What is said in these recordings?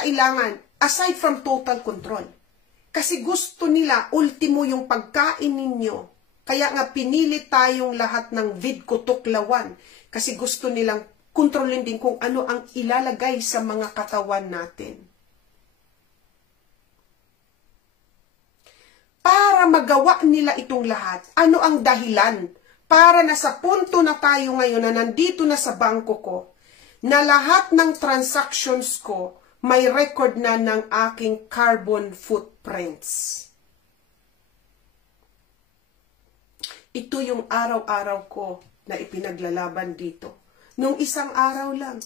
kailangan, aside from total control. Kasi gusto nila, ultimo yung pagkain ninyo. Kaya nga pinilit tayong lahat ng vidkutuklawan. Kasi gusto nilang kontrolin din kung ano ang ilalagay sa mga katawan natin. Para magawa nila itong lahat, ano ang dahilan? Para nasa punto na tayo ngayon na nandito na sa bangko ko, na lahat ng transactions ko may record na ng aking carbon footprints. Ito yung araw-araw ko na ipinaglalaban dito. Nung isang araw lang,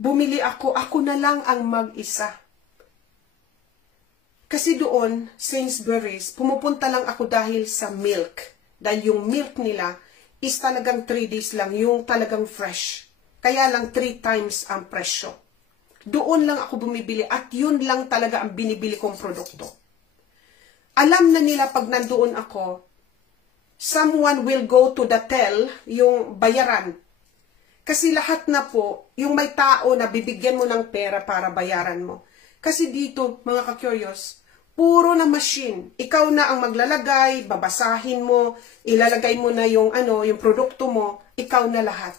bumili ako na lang ang mag-isa. Kasi doon, Sainsbury's, pumupunta lang ako dahil sa milk. Dahil yung milk nila is talagang 3 days lang, yung talagang fresh. Kaya lang 3 times ang presyo. Doon lang ako bumibili at yun lang talaga ang binibili kong produkto. Alam na nila pag nandoon ako, someone will go to the till, yung bayaran. Kasi lahat na po, yung may tao na bibigyan mo ng pera para bayaran mo. Kasi dito, mga ka-curious, puro na machine. Ikaw na ang maglalagay, babasahin mo, ilalagay mo na yung yung produkto mo, ikaw na lahat.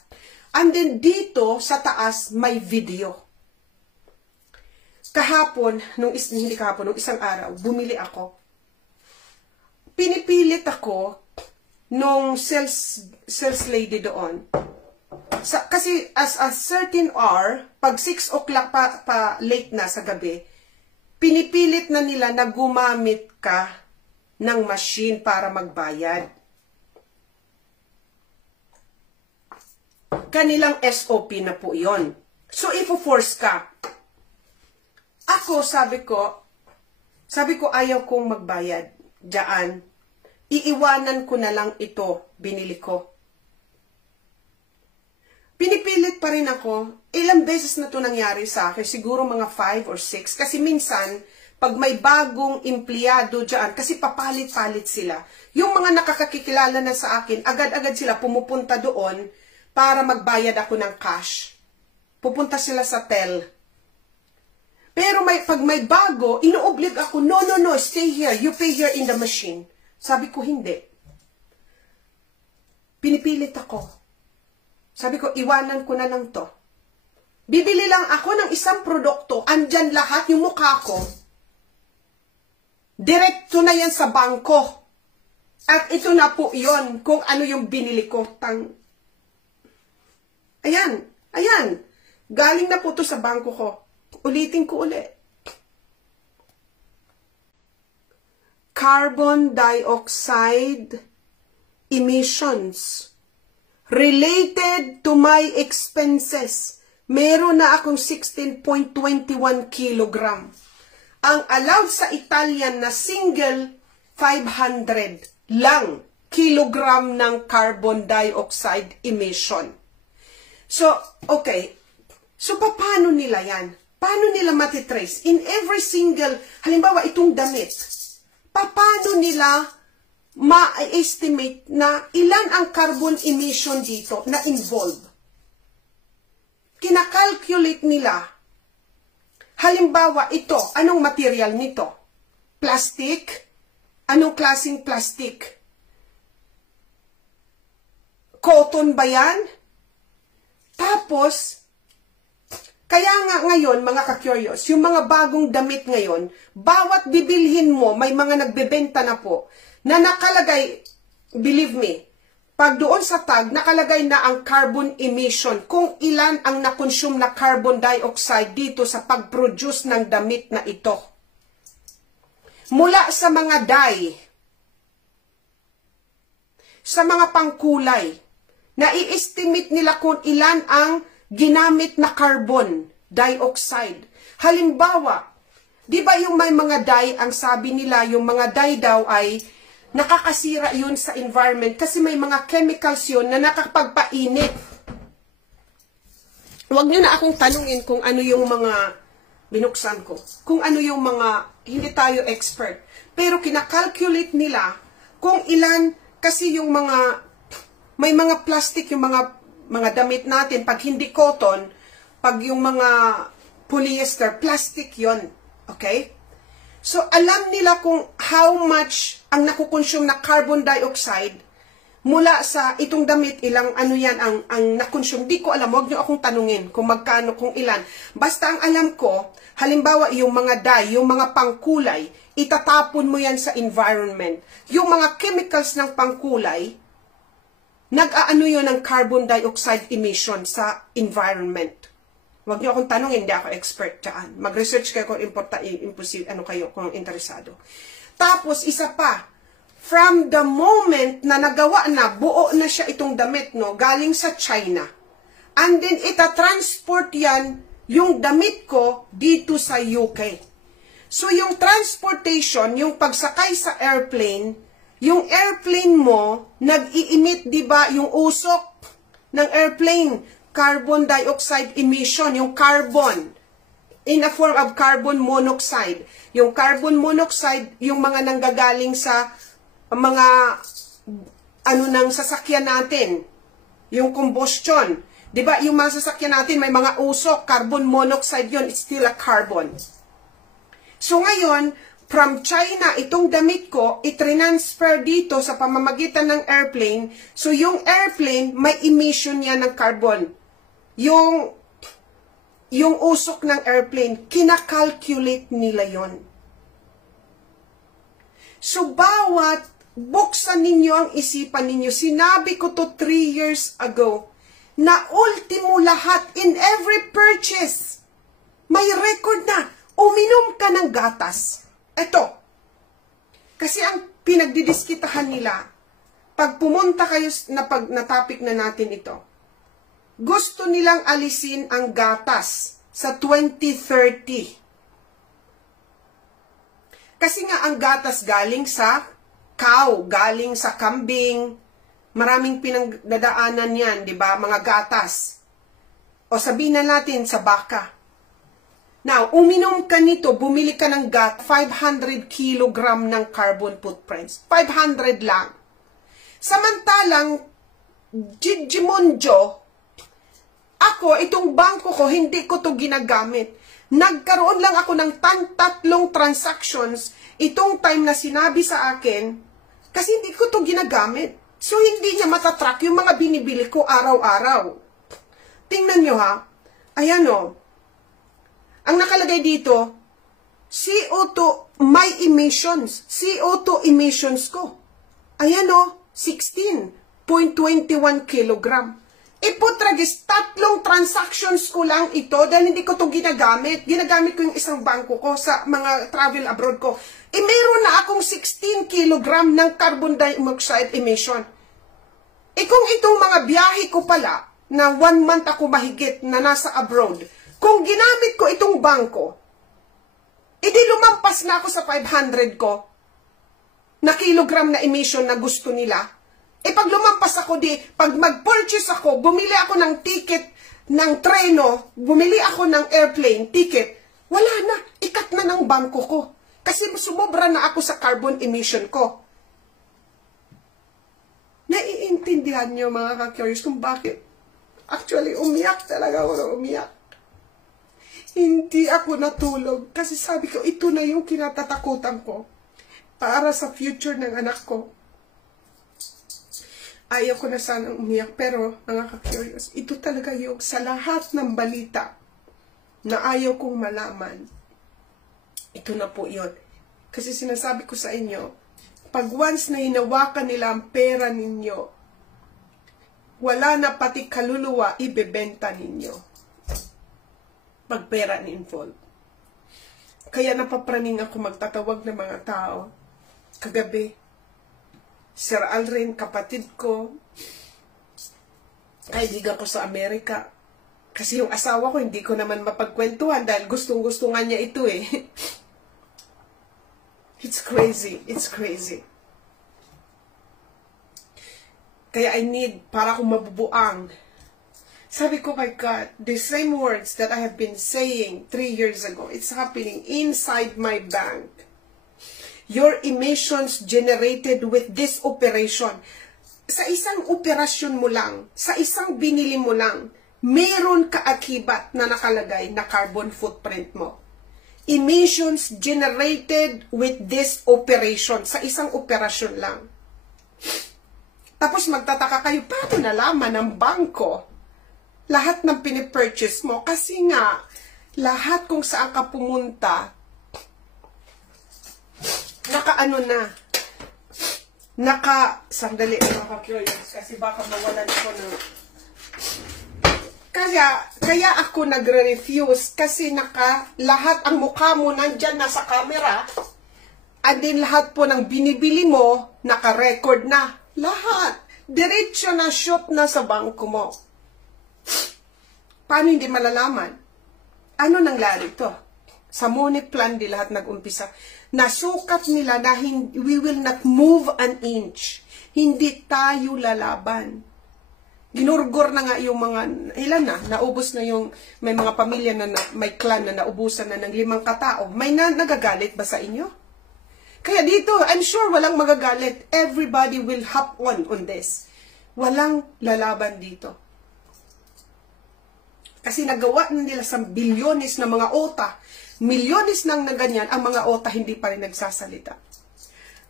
And then dito, sa taas, may video. Kahapon, nung isang araw, bumili ako. Pinipilit ako nung sales lady doon. Kasi as a certain hour, pag 6 o'clock pa late na sa gabi, pinipilit na nila na gumamit ka ng machine para magbayad. Kanilang SOP na po yon. So, ifo-force ka. Ako, sabi ko, ayaw kong magbayad. Diyan. Iiwanan ko na lang ito, binili ko. Pinipilit pa rin ako, ilang beses na ito nangyari sa akin, siguro mga 5 or 6. Kasi minsan, pag may bagong empleyado dyan, kasi papalit-palit sila. Yung mga nakakakilala na sa akin, agad-agad sila pumupunta doon para magbayad ako ng cash. Pupunta sila sa tel. Pero pag may bago, inuoblig ako, no, stay here, you pay here in the machine. Sabi ko, hindi. Pinipilit ako. Sabi ko, iwanan ko na lang to. Bibili lang ako ng isang produkto, andyan lahat yung mukha ko. Direkto na yan sa bangko. At ito na po yon kung ano yung binili ko. Ayan. Galing na po to sa bangko ko. Ulitin ko ulit. Carbon dioxide emissions. Related to my expenses, meron na akong 16.21 kilogram. Ang allowed sa Italian na single, 500 lang kilogram ng carbon dioxide emission. So, okay. So, paano nila yan? Paano nila matitrace? In every single, halimbawa itong damit, paano nila ma-estimate na ilan ang carbon emission dito na involved. Kinakalculate nila. Halimbawa, ito, anong material nito? Plastic? Anong klaseng plastic? Cotton ba yan? Tapos, kaya nga ngayon, mga ka-curious, yung mga bagong damit ngayon, bawat bibilhin mo, may mga nagbebenta na po, na nakalagay, believe me, pag doon sa tag, nakalagay na ang carbon emission, kung ilan ang na-consume na carbon dioxide dito sa pag-produce ng damit na ito. Mula sa mga dye, sa mga pangkulay, na-i-estimate nila kung ilan ang ginamit na carbon dioxide. Halimbawa, di ba yung may mga dye, ang sabi nila, yung mga dye daw ay nakakasira yun sa environment kasi may mga chemicals yun na nakapagpainit. Huwag nyo na akong tanungin kung ano yung mga binuksan ko. Kung ano yung mga, hindi tayo expert. Pero kinakalculate nila kung ilan, kasi yung mga, may mga plastic, yung mga damit natin, pag hindi cotton, pag yung mga polyester, plastic yon. Okay? So, alam nila kung how much ang nakukonsume na carbon dioxide mula sa itong damit, ilang ano yan ang nakonsume. Di ko alam, huwag nyo akong tanungin kung magkano, kung ilan. Basta ang alam ko, halimbawa yung mga dye, yung mga pangkulay, itatapon mo yan sa environment. Yung mga chemicals ng pangkulay, nag-aano yun ng carbon dioxide emission sa environment. Huwag niyo akong tanongin, hindi ako expert dyan. Mag-research kayo kung ano kayo, kung interesado. Tapos, isa pa, from the moment na nagawa na, buo na siya itong damit, no, galing sa China. And then, ita-transport yan, yung damit ko, dito sa UK. So, yung transportation, yung pagsakay sa airplane, yung airplane mo, nag-i-emit, di ba, yung usok ng airplane, carbon dioxide emission, yung carbon, in a form of carbon monoxide. Yung carbon monoxide, yung mga nanggagaling sa mga, ng sasakyan natin, yung combustion. Di ba, yung mga sasakyan natin, may mga usok, carbon monoxide yun, it's still a carbon. So ngayon, from China, itong damit ko, i-transfer dito sa pamamagitan ng airplane. So yung airplane, may emission niya ng carbon. Yung usok ng airplane, kinakalculate nila yon. So bawat buksan ninyo ang isipan ninyo. Sinabi ko to 3 years ago, na ultimo lahat in every purchase, may record na, uminom ka ng gatas. Ito, kasi ang pinagdidiskitahan nila, pag pumunta kayo na topic na natin ito, gusto nilang alisin ang gatas sa 2030. Kasi nga ang gatas galing sa cow, galing sa kambing, maraming pinagdadaanan yan, di ba? Mga gatas. O sabihin na natin sa baka. Now, uminom ka nito, bumili ka ng 500 kilogram ng carbon footprints. 500 lang. Samantalang, Gigimonjo, ako, itong bangko ko, hindi ko to ginagamit. Nagkaroon lang ako ng 3 transactions itong time na sinabi sa akin, kasi hindi ko to ginagamit. So, hindi niya matatrack yung mga binibili ko araw-araw. Tingnan nyo ha. Ayan o. Ang nakalagay dito, CO2, my emissions. CO2 emissions ko. Ayan o, 16.21 kilogram. Iputragis, 3 transactions ko lang ito dahil hindi ko ito ginagamit. Ginagamit ko yung isang bangko ko sa mga travel abroad ko. Meron na akong 16 kilogram ng carbon dioxide emission. Kung itong mga biyahe ko pala, na 1 month ako mahigit na nasa abroad, kung ginamit ko itong bangko, edi lumampas na ako sa 500 ko na kilogram na emission na gusto nila. Pag lumampas ako pag mag-purchase ako, bumili ako ng ticket ng treno, bumili ako ng airplane ticket, wala na, ikat na ng bangko ko. Kasi sumobra na ako sa carbon emission ko. Naiintindihan niyo mga ka-curious kung bakit? Actually, umiyak talaga ako, umiyak. Hindi ako natulog kasi sabi ko, ito na yung kinatatakutan ko para sa future ng anak ko. Ayaw ko na sanang umiyak, pero mga ka-curious, ito talaga yung sa lahat ng balita na ayaw kong malaman. Ito na po yun. Kasi sinasabi ko sa inyo, pag once na hinawakan nila ang pera ninyo, wala na pati kaluluwa ibebenta ninyo. Pag pera ni-involve. Kaya napapraning ako magtatawag ng mga tao. Kagabi, Sir Alrin, kapatid ko, kaibigan ko sa Amerika. Kasi yung asawa ko, hindi ko naman mapagkwentuhan dahil gustong-gusto nga niya ito eh. It's crazy. It's crazy. Kaya I need, para akong mabubuang. Sabi ko, my God, the same words that I have been saying 3 years ago, it's happening inside my bank. Your emissions generated with this operation. Sa isang operasyon mo lang, sa isang binili mo lang, meron kaakibat na nakalagay na carbon footprint mo. Emissions generated with this operation, sa isang operasyon lang. Tapos magtataka kayo, paano nalaman ng bangko lahat ng pinipurchase mo? Kasi nga, lahat kung saan ka pumunta, sandali, nakaka-curious, kasi baka mawalan ko ng... Kaya ako nagre-refuse, kasi lahat ang mukha mo nandyan nasa camera, and then lahat po ng binibili mo, naka-record na. Lahat. Diretso na shoot na sa bangko mo. Paano hindi malalaman? Ano nangyari to? Sa money plan di lahat nag-umpisa. Nasukat nila na we will not move an inch. Hindi tayo lalaban. Ginurgor na nga yung mga, ilan na, naubos na yung, may mga pamilya na, may clan na naubusan na ng 5 katao. May nagagalit ba sa inyo? Kaya dito, I'm sure walang magagalit. Everybody will hop on this. Walang lalaban dito. Kasi nagawa na nila sa bilyones na mga ota. Milyones nang na ganyan, ang mga ota hindi pa rin nagsasalita.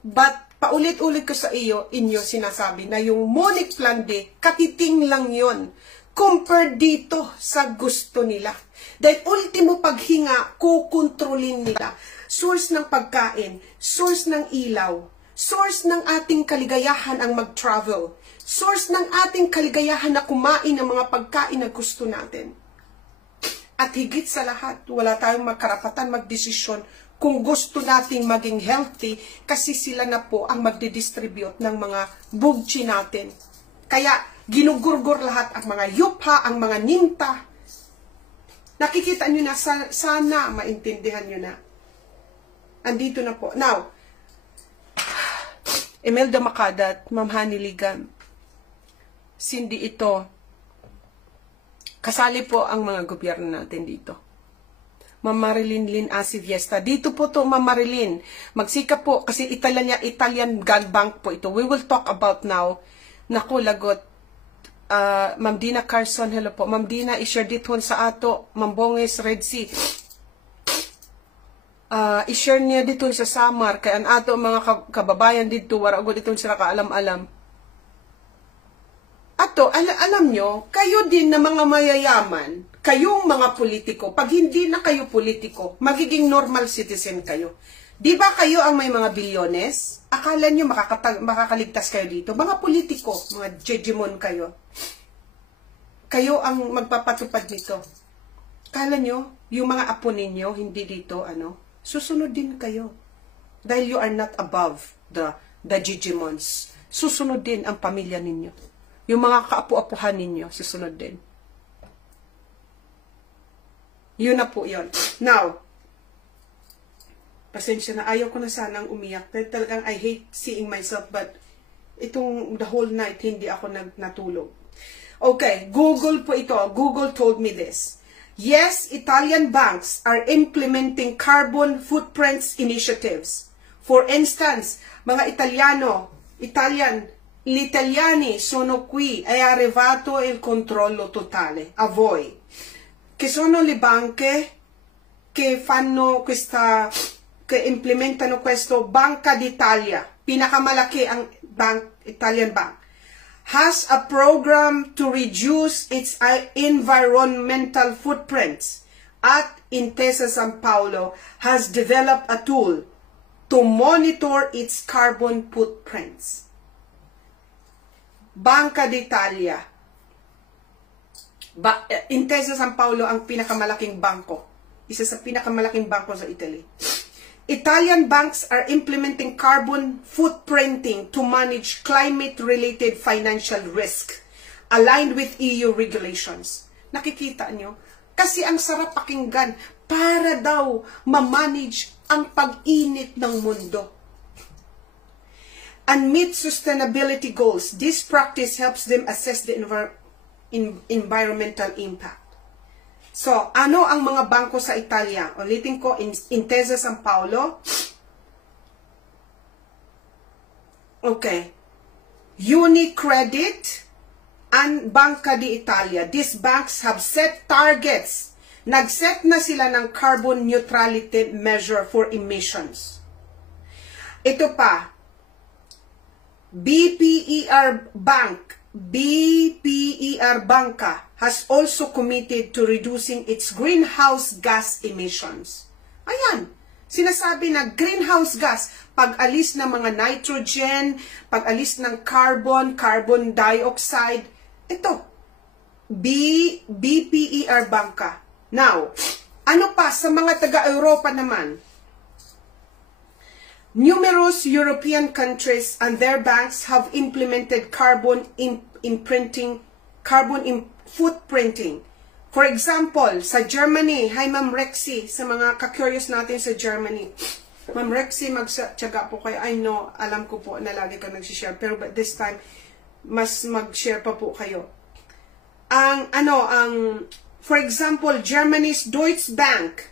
But, paulit-ulit ko sa inyo sinasabi na yung Monic Plan D, katiting lang yon compared dito sa gusto nila. Dahil ultimo paghinga, kukontrolin nila. Source ng pagkain, source ng ilaw, source ng ating kaligayahan ang mag-travel, source ng ating kaligayahan na kumain ng mga pagkain na gusto natin. At higit sa lahat, wala tayong magkarapatan magdesisyon kung gusto nating maging healthy kasi sila na po ang magdidistribute ng mga bugchi natin. Kaya ginugurgur lahat ang mga yupha, ang mga ninta. Nakikita nyo na, sana maintindihan nyo na. Andito na po. Now, Imelda Makadat, Ma'am Hani Ligam, Cindy ito, kasali po ang mga gobyerno natin dito. Ma'am Marilyn Lin Asiviesta, dito po to Ma'am Marilyn, magsika po, kasi Italian God Bank po ito. We will talk about now. Naku, lagot. Ma'am Dina Carson, hello po. Ma'am Dina, i-share dito sa ato. Ma'am Bonges, Red Sea. I-share niya dito sa Samar, kaya ang ato mga kababayan dito, warago dito sila kaalam-alam. Ato, alam nyo, kayo din na mga mayayaman, kayong mga politiko, pag hindi na kayo politiko, magiging normal citizen kayo. Di ba kayo ang may mga bilyones? Akala nyo makakaligtas kayo dito? Mga politiko, mga jejemon kayo. Kayo ang magpapatupad nito. Akala nyo, yung mga apo ninyo, hindi dito, susunod din kayo. Dahil you are not above the jejemons. Susunod din ang pamilya ninyo. Yung mga kaapu-apuhan ninyo, susunod din. Yun na po yun. Now, pasensya na, ayaw ko na sanang umiyak. Pero talagang I hate seeing myself, but itong the whole night, hindi ako natulog. Okay, Google po ito. Google told me this. Yes, Italian banks are implementing carbon footprints initiatives. For instance, mga gli italiani sono qui, è arrivato il controllo totale, a voi. Che sono le banche che fanno che implementano questo. Banca d'Italia, pinakamalaki ang Italian bank, has a program to reduce its environmental footprints. At Intesa Sanpaolo has developed a tool to monitor its carbon footprints. Banca d'Italia. Intesa Sanpaolo ang pinakamalaking bangko. Isa sa pinakamalaking bangko sa Italy. Italian banks are implementing carbon footprinting to manage climate-related financial risk, aligned with EU regulations. Nakikita nyo? Kasi ang sarap pakinggan, para daw ma-manage ang pag-init ng mundo. And meet sustainability goals. This practice helps them assess the environmental impact. So, ano ang mga bangko sa Italia? Ulitin ko, Intesa Sanpaolo. Okay. Unicredit. and Banca d'Italia. These banks have set targets. Nag-set na sila ng carbon neutrality measure for emissions. Ito pa, BPER Banca has also committed to reducing its greenhouse gas emissions. Ayan, sinasabi na greenhouse gas, pag-alis ng mga nitrogen, pag-alis ng carbon dioxide, ito, BPER Banca. Now, ano pa sa mga taga-Europa naman? Numerous European countries and their banks have implemented carbon footprinting. For example, sa Germany, hi Ma'am Rexy, sa mga ka-curious natin sa Germany. Ma'am Rexy, magtsaga po kayo. I know, alam ko po na lagi ka nag-share, pero this time, mas mag-share pa po kayo. For example, Germany's Deutsche Bank,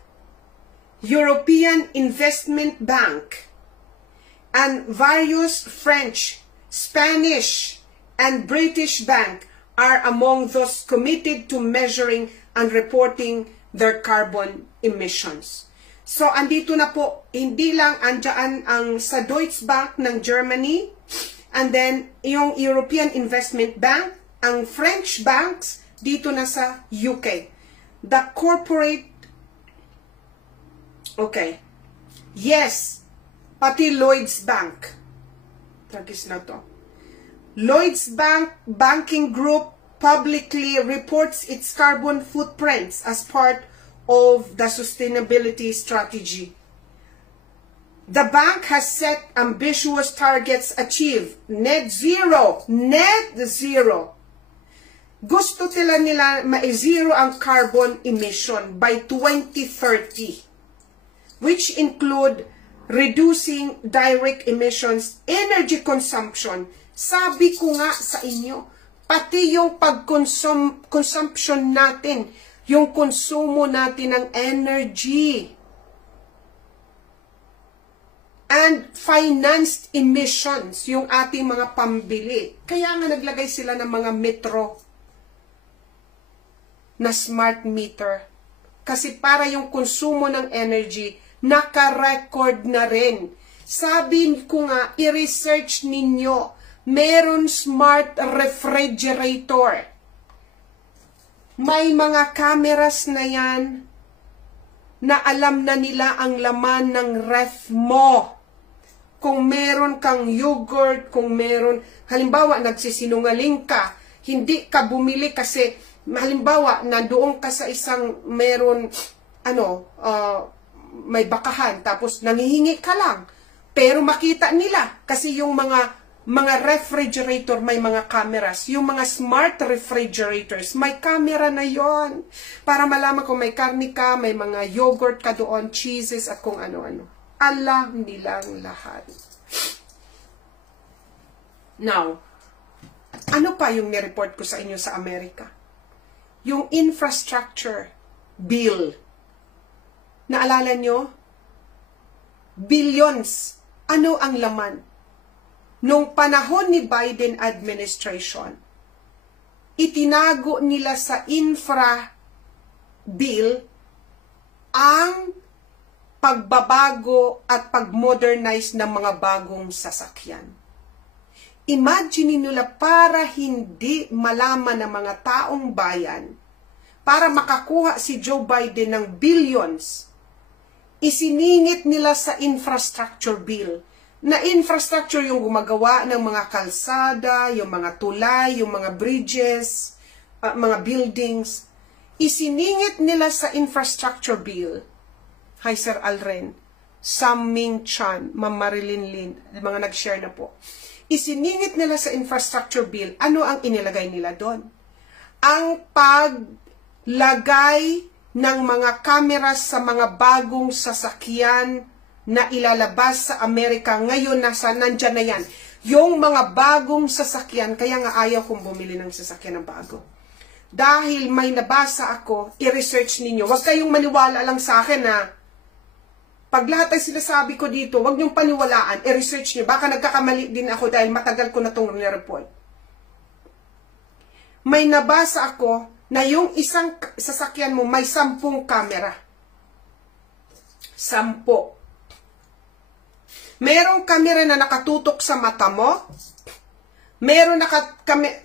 European Investment Bank, and various French, Spanish, and British bank are among those committed to measuring and reporting their carbon emissions. So, andito na po, hindi lang andyan ang sa Deutsche Bank ng Germany, and then yung European Investment Bank, ang French banks, dito na sa UK. The corporate, okay, yes, pati Lloyds Bank. Tagis na to. Lloyds Bank Banking Group publicly reports its carbon footprints as part of the sustainability strategy. The bank has set ambitious targets achieve net zero. Gusto nila ma-zero ang carbon emission by 2030, which include reducing direct emissions, energy consumption. Sabi ko nga sa inyo, pati yung pag-consumption natin, yung konsumo natin ng energy, and financed emissions, yung ating mga pambili. Kaya nga naglagay sila ng mga metro na smart meter. Kasi para yung konsumo ng energy, naka-record na rin. Sabi ko nga, i-research ninyo, meron smart refrigerator. May mga cameras na yan na alam na nila ang laman ng ref mo. Kung meron kang yogurt, kung meron, halimbawa, nagsisinungaling ka, hindi ka bumili kasi, halimbawa, nandoon ka sa isang meron, may bakahan, tapos nangihingi ka lang. Pero makita nila, kasi yung mga refrigerator, may mga cameras. Yung mga smart refrigerators, may camera na yon para malaman kung may karne ka, may mga yogurt ka doon, cheeses, at kung ano-ano. Alam nilang lahat. Now, ano pa yung nireport ko sa inyo sa Amerika? Yung infrastructure bill. Naalala nyo? Billions. Ano ang laman? Nung panahon ni Biden administration, itinago nila sa infra bill ang pagbabago at pagmodernize ng mga bagong sasakyan. Imagine nila para hindi malaman ng mga taong bayan, para makakuha si Joe Biden ng billions, isiningit nila sa infrastructure bill. Na infrastructure yung gumagawa ng mga kalsada, yung mga tulay, yung mga bridges, mga buildings. Isiningit nila sa infrastructure bill. Hi Sir Alren, Sam Ming Chan, Ma'am Marilyn Lin, mga nag-share na po. Isiningit nila sa infrastructure bill, ano ang inilagay nila doon? Ang paglagay ng mga cameras sa mga bagong sasakyan na ilalabas sa Amerika ngayon, nandyan na yan. Yung mga bagong sasakyan, kaya nga ayaw kong bumili ng sasakyan na bago. Dahil may nabasa ako, i-research ninyo. Huwag kayong maniwala lang sa akin na pag lahat ay sinasabi ko dito, huwag niyong paniwalaan, i-research niyo. Baka nagkakamali din ako dahil matagal ko na itong report. may nabasa ako na yung isang sasakyan mo may 10 camera. 10. Merong camera na nakatutok sa mata mo. Meron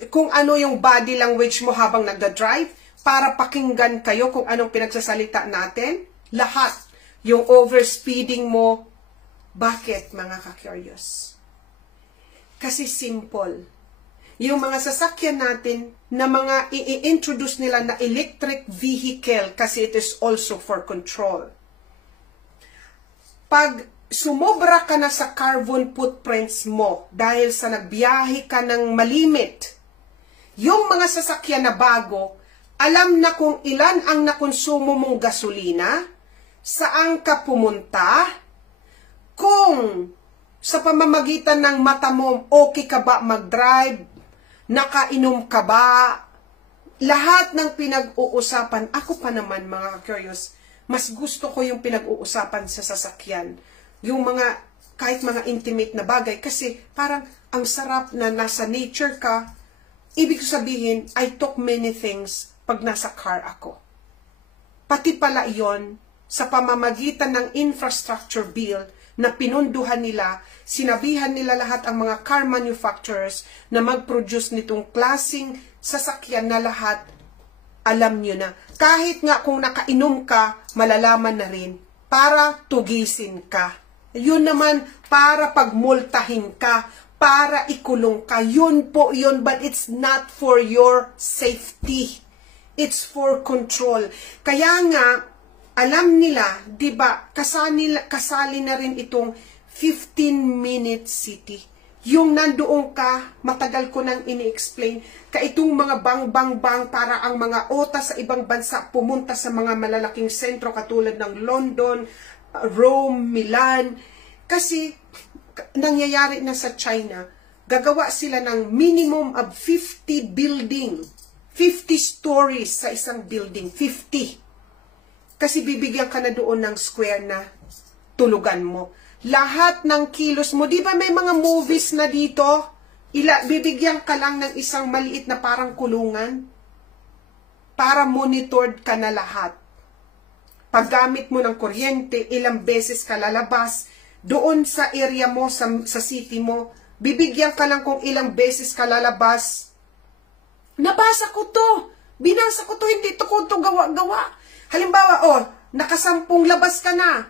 kung ano yung body language mo habang nagda-drive para pakinggan kayo kung anong pinagsasalita natin. Lahat. Yung overspeeding mo. Bakit, mga ka-curious? Kasi simple. Yung mga sasakyan natin na mga i-introduce nila na electric vehicle kasi it is also for control. Pag sumobra ka na sa carbon footprints mo dahil sa nagbiyahe ka ng malimit, yung mga sasakyan na bago, alam na kung ilan ang nakonsumo mong gasolina, saan ka pumunta, kung sa pamamagitan ng mata mo, okay ka ba mag-drive, nakainom ka ba, lahat ng pinag-uusapan, ako pa naman mga curious, mas gusto ko yung pinag-uusapan sa sasakyan. Yung mga, kahit mga intimate na bagay, kasi parang ang sarap na nasa nature ka. Ibig sabihin, I talk many things pag nasa car ako. Pati pala yon sa pamamagitan ng infrastructure bill na pinunduhan nila, sinabihan nila lahat ang mga car manufacturers na mag-produce nitong klaseng sasakyan na lahat, alam nyo na. Kahit nga kung nakainom ka, malalaman na rin para tugisin ka. Yun naman, para pagmultahin ka, para ikulong ka. Yun po yun, but it's not for your safety. It's for control. Kaya nga, alam nila, di ba, kasali na rin itong 15-minute city. Yung nandoon ka, matagal ko nang ini-explain, ka itong mga bang para ang mga otas sa ibang bansa pumunta sa mga malalaking sentro katulad ng London, Rome, Milan. Kasi nangyayari na sa China, gagawa sila ng minimum of 50 building, 50 stories sa isang building, 50. Kasi bibigyan ka na doon ng square na tulugan mo. Lahat ng kilos mo, di ba may mga movies na dito? Bibigyan ka lang ng isang maliit na parang kulungan para monitored ka na lahat. Paggamit mo ng kuryente, ilang beses ka lalabas, doon sa area mo, sa city mo, bibigyan ka lang kung ilang beses ka lalabas. Nabasa ko to, binasa ko to, hindi to ko to gawa-gawa. Halimbawa, nakasampung labas ka na,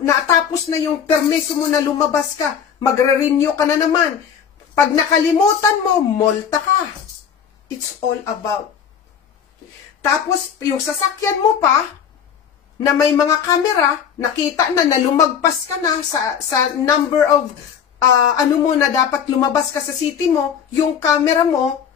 natapos na yung permiso mo na lumabas ka, magre-renew ka na naman. Pag nakalimutan mo, multa ka. It's all about. Tapos, yung sasakyan mo pa, na may mga camera, nakita na lumagpas ka na sa number of, na dapat lumabas ka sa city mo, yung camera mo,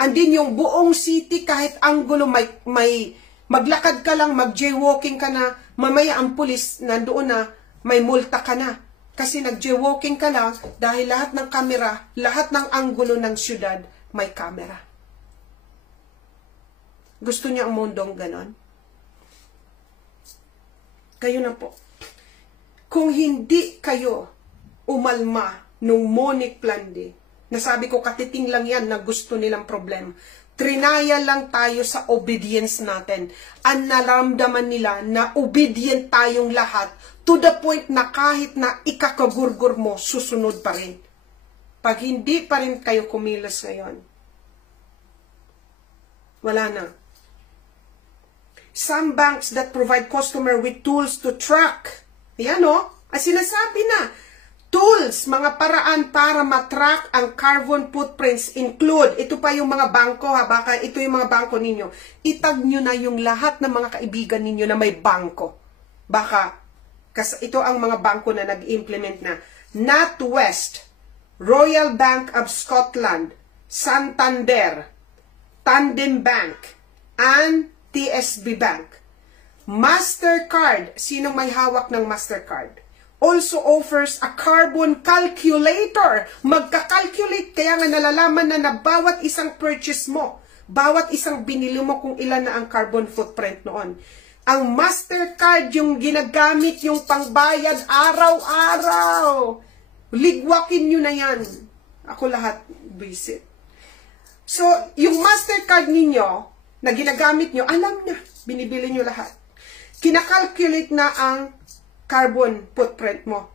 andin yung buong city, kahit angulo, may maglakad ka lang, mag-jaywalking ka na, mamaya ang pulis, nandoon na, may multa ka na. Kasi nag-jaywalking ka lang, dahil lahat ng kamera, lahat ng anggulo ng syudad, may kamera. Gusto niya ang mundong ganon? Kayo na po. Kung hindi kayo umalma nung Monique Plande, nasabi ko katiting lang yan na gusto nilang problema, trinaya lang tayo sa obedience natin. Ang naramdaman nila na obedient tayong lahat to the point na kahit na ikakagurgur mo, susunod pa rin. Pag hindi pa rin kayo kumilos ngayon, wala na. Some banks that provide customer with tools to track. Yan ang sinasabi na. Tools, mga paraan para matrack ang carbon footprints include, ito pa yung mga bangko baka ito yung mga bangko ninyo. Itag nyo na yung lahat ng mga kaibigan ninyo na may bangko. Baka, kasi ito ang mga bangko na nag-implement na. NatWest, Royal Bank of Scotland, Santander, Tandem Bank, and TSB Bank. Mastercard, sinong may hawak ng Mastercard? Also offers a carbon calculator. Magka-calculate, kaya nga nalalaman na bawat isang purchase mo, bawat isang binili mo kung ilan na ang carbon footprint noon. Ang Mastercard yung ginagamit yung pangbayad araw-araw. Ligwakin nyo na yan. Ako lahat, visit. So, yung Mastercard ninyo, na ginagamit nyo, alam na, binibili nyo lahat. Kinakalculate na ang carbon footprint mo.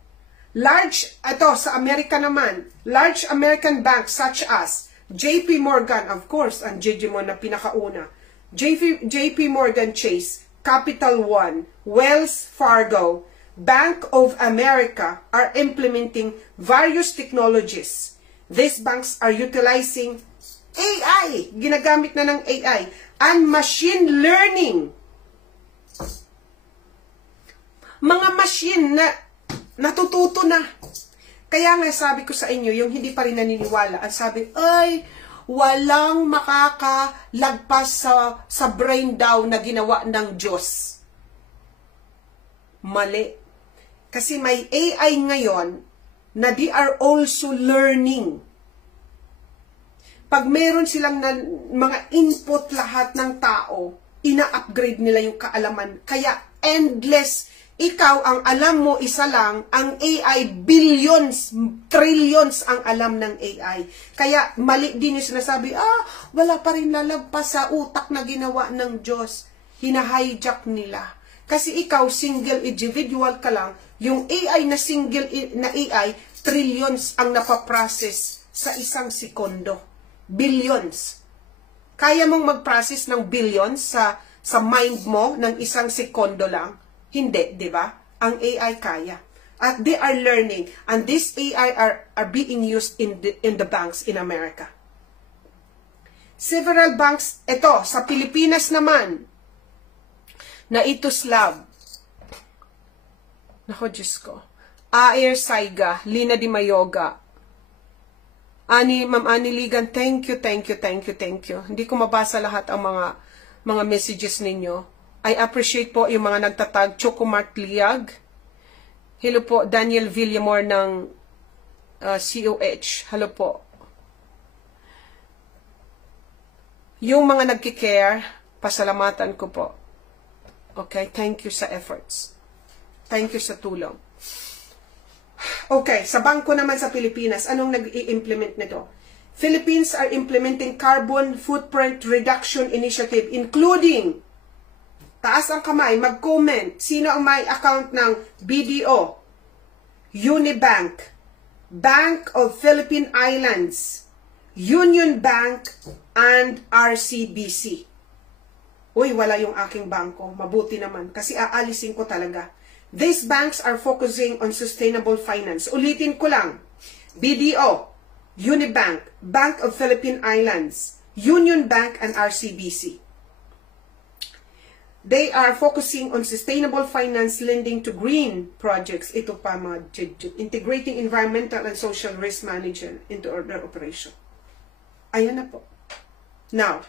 Sa Amerika naman, large American banks such as JP Morgan, of course, ang JJ mo na pinakauna, JP Morgan Chase, Capital One, Wells Fargo, Bank of America are implementing various technologies. These banks are utilizing AI, ginagamit na ng AI, and machine learning. Mga machine na natututo na. Kaya nga sabi ko sa inyo, yung hindi pa rin naniniwala, ang sabi, ay, walang makakalagpas sa brain daw na ginawa ng Diyos. Mali. Kasi may AI ngayon na they are also learning. Pag meron silang mga input lahat ng tao, ina-upgrade nila yung kaalaman. Kaya endless. Ikaw, ang alam mo, isa lang, ang AI, billions, trillions ang alam ng AI. Kaya mali din yung sinasabi, wala pa rin lalagpas sa utak na ginawa ng Diyos. Hina-hijack nila. Kasi ikaw, single individual ka lang, yung AI na single na AI, trillions ang napaprocess sa isang segundo. Billions. Kaya mong mag-process ng billions sa mind mo ng isang segundo lang? Hindi, di ba? Ang AI kaya. At they are learning. And this AI are being used in the banks in America. Several banks, ito, sa Pilipinas naman, na Ituslab. Nako, Diyos ko. Air Saiga, Lina Di Mayoga. Ma'am Ani Ligan, thank you. Hindi ko mabasa lahat ang mga messages ninyo. I appreciate po yung mga nagtatag. Chocomart Liag. Hello po, Daniel Villamor ng COH. Hello po. Yung mga nagkikare, pasalamatan ko po. Okay, thank you sa efforts. Thank you sa tulong. Okay, sa bangko naman sa Pilipinas, anong nag-i-implement nito? Philippines are implementing carbon footprint reduction initiative, including, taas ang kamay, mag-comment, sino ang may account ng BDO, Unibank, Bank of Philippine Islands, Union Bank, and RCBC. Uy, wala yung aking bangko. Mabuti naman. Kasi aalisin ko talaga. These banks are focusing on sustainable finance. Ulitin ko lang. BDO, Unibank, Bank of Philippine Islands, Union Bank, and RCBC. They are focusing on sustainable finance lending to green projects. Ito pa mga integrating environmental and social risk management into their operation. Ayan na po. Now,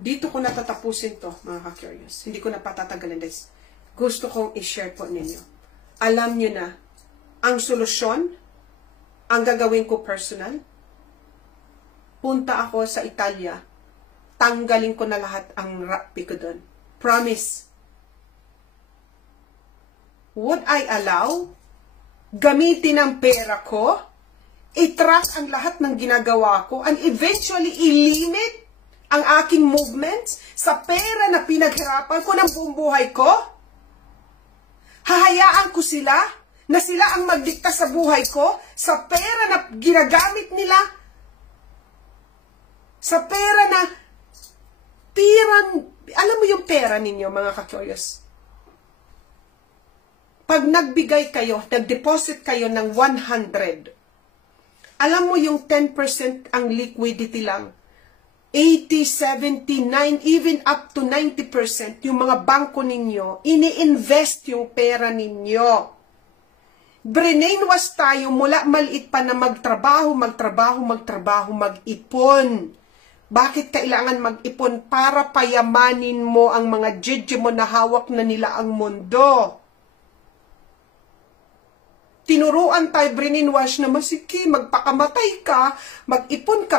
dito ko natatapusin to, mga ka-curious. Hindi ko na patatagalin this. Gusto kong i-share po ninyo. Alam nyo na, ang solusyon, ang gagawin ko personal, punta ako sa Italia, tanggalin ko na lahat ang rapi ko doon. Promise. Would I allow? Gamitin ang pera ko, i-track ang lahat ng ginagawa ko, and eventually i-limit ang aking movements sa pera na pinaghirapan ko ng buong buhay ko? Hahayaan ko sila na sila ang magdikta sa buhay ko sa pera na ginagamit nila, sa pera na alam mo yung pera ninyo, mga ka-curious? Pag nagbigay kayo, nag-deposit kayo ng 100, alam mo yung 10% ang liquidity lang. 80, 79, even up to 90% yung mga bangko ninyo, ini-invest yung pera ninyo. Brainwash tayo mula maliit pa na magtrabaho, mag-ipon. Bakit kailangan mag-ipon? Para payamanin mo ang mga judge mo na hawak na nila ang mundo. Tinuruan tayo, brainwash na masiki, magpakamatay ka, mag-ipon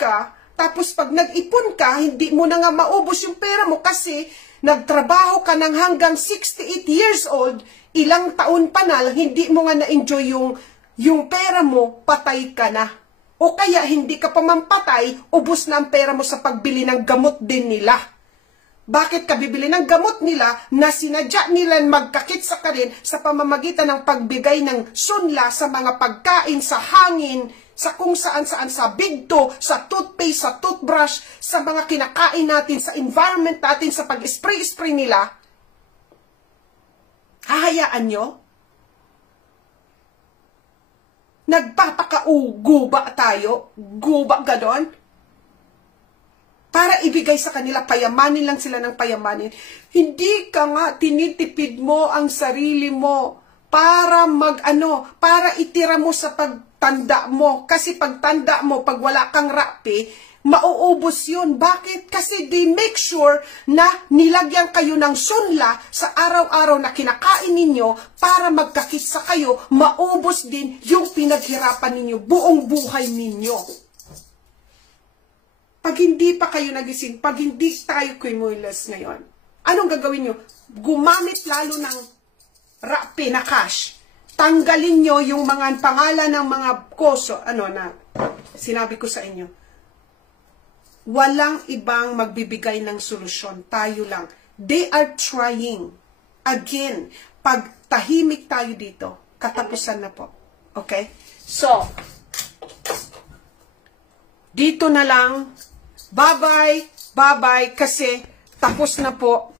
ka, tapos pag nag-ipon ka, hindi mo na nga maubos yung pera mo kasi nagtrabaho ka ng hanggang 68 years old, ilang taon pa na, hindi mo nga na-enjoy yung pera mo, patay ka na. O kaya hindi ka pa mampatay, ubos na ang pera mo sa pagbili ng gamot din nila. Bakit ka bibili ng gamot nila na sinadya nila magkakit sa karin sa pamamagitan ng pagbigay ng sunla sa mga pagkain, sa hangin, sa kung saan-saan, sa bigto, sa toothpaste, sa toothbrush, sa mga kinakain natin, sa environment natin, sa pag-spray-spray nila? Hahayaan nyo? Nagpapakauguba tayo? Guba ganon? Para ibigay sa kanila, payamanin lang sila ng payamanin. Hindi ka nga, tinitipid mo ang sarili mo para para itira mo sa pagtanda mo. Kasi pagtanda mo, pag wala kang rapi, mauubos yun. Bakit? Kasi they make sure na nilagyan kayo ng sunla sa araw-araw na kinakain ninyo para magkakitsa kayo, maubos din yung pinaghirapan ninyo, buong buhay ninyo. Pag hindi pa kayo nagising, pag hindi tayo kumulas ngayon, anong gagawin nyo? Gumamit lalo ng rapi na cash. Tanggalin nyo yung mga pangalan ng mga koso, na sinabi ko sa inyo. Walang ibang magbibigay ng solusyon. Tayo lang. They are trying. Again, pag tahimik tayo dito, katapusan na po. Okay? So, dito na lang. Bye-bye. Bye-bye. Kasi tapos na po